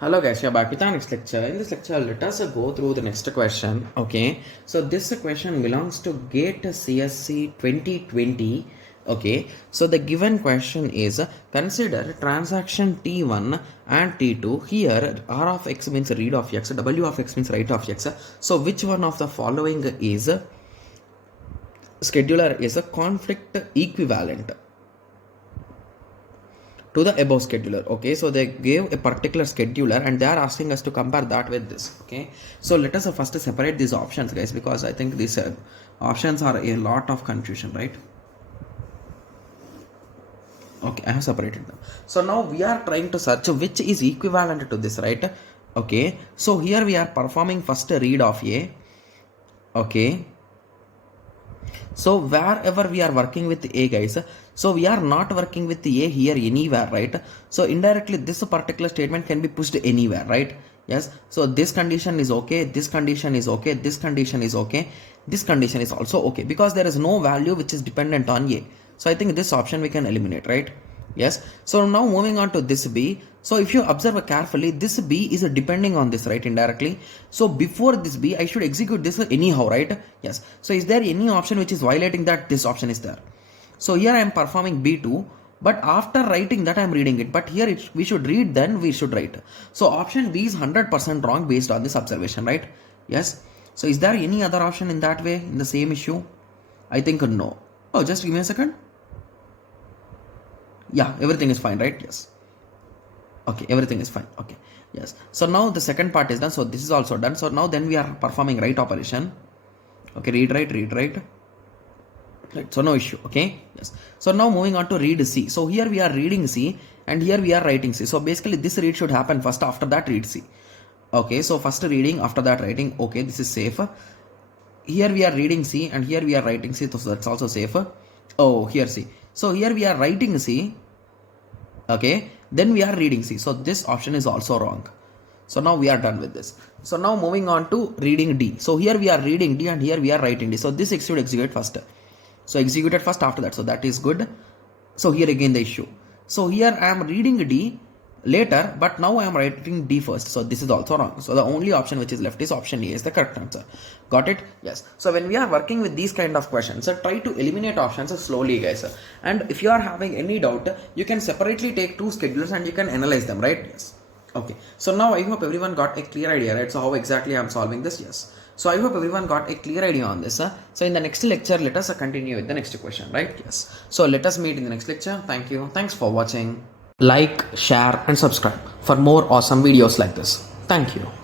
Hello guys, you're back with our next lecture. In this lecture, let us go through the next question. Okay, so this question belongs to GATE CSC 2020. Okay, so the given question is consider transaction T1 and T2. Here R of x means read of x, W of x means write of x. So which one of the following is scheduler is a conflict equivalent to the above scheduler? Okay, so they gave a particular scheduler and they are asking us to compare that with this. Okay, so let us first separate these options, guys, because I think these options are a lot of confusion, right? Okay, I have separated them. So now we are trying to search which is equivalent to this, right? Okay, so here we are performing first read of A. Okay, so wherever we are working with A, guys, so we are not working with A here anywhere, right? So indirectly this particular statement can be pushed anywhere, right? Yes, so this condition is okay, this condition is okay, this condition is okay, this condition is also okay, because there is no value which is dependent on A. So I think this option we can eliminate, right? Yes, so now moving on to this B. So if you observe carefully, this B is depending on this, right, indirectly. So before this B, I should execute this anyhow, right? Yes, so is there any option which is violating that? This option is there. So here I am performing B2, but after writing that I am reading it, but here we should read, then we should write. So option B is 100% wrong based on this observation, right? Yes, so is there any other option in that way in the same issue? I think no. Oh, just give me a second. Yeah, everything is fine, right? Yes. Okay, everything is fine. Okay, yes. So now the second part is done. So this is also done. So now then we are performing write operation. Okay, read write. Right, so no issue. Okay, yes. So now moving on to read C. So here we are reading C and here we are writing C. So basically this read should happen first, after that read C. Okay, so first reading, after that writing. Okay, this is safe. Here we are reading C and here we are writing C, so that's also safe. Oh, here C. So here we are writing C. Okay, then we are reading C. So this option is also wrong. So now we are done with this. So now moving on to reading D. So here we are reading D and here we are writing D. So this should execute first. So executed first, after that. So that is good. So here again the issue. So here I am reading D later, but now I am writing D first. So this is also wrong. So the only option which is left is option A is the correct answer. Got it? Yes. So when we are working with these kind of questions, try to eliminate options slowly, guys. And if you are having any doubt, you can separately take two schedulers and you can analyze them, right? Yes. Okay. So now I hope everyone got a clear idea, right? So how exactly I am solving this? Yes. So I hope everyone got a clear idea on this. So in the next lecture, let us continue with the next question, right? Yes. So let us meet in the next lecture. Thank you. Thanks for watching. Like, share and subscribe for more awesome videos like this. Thank you.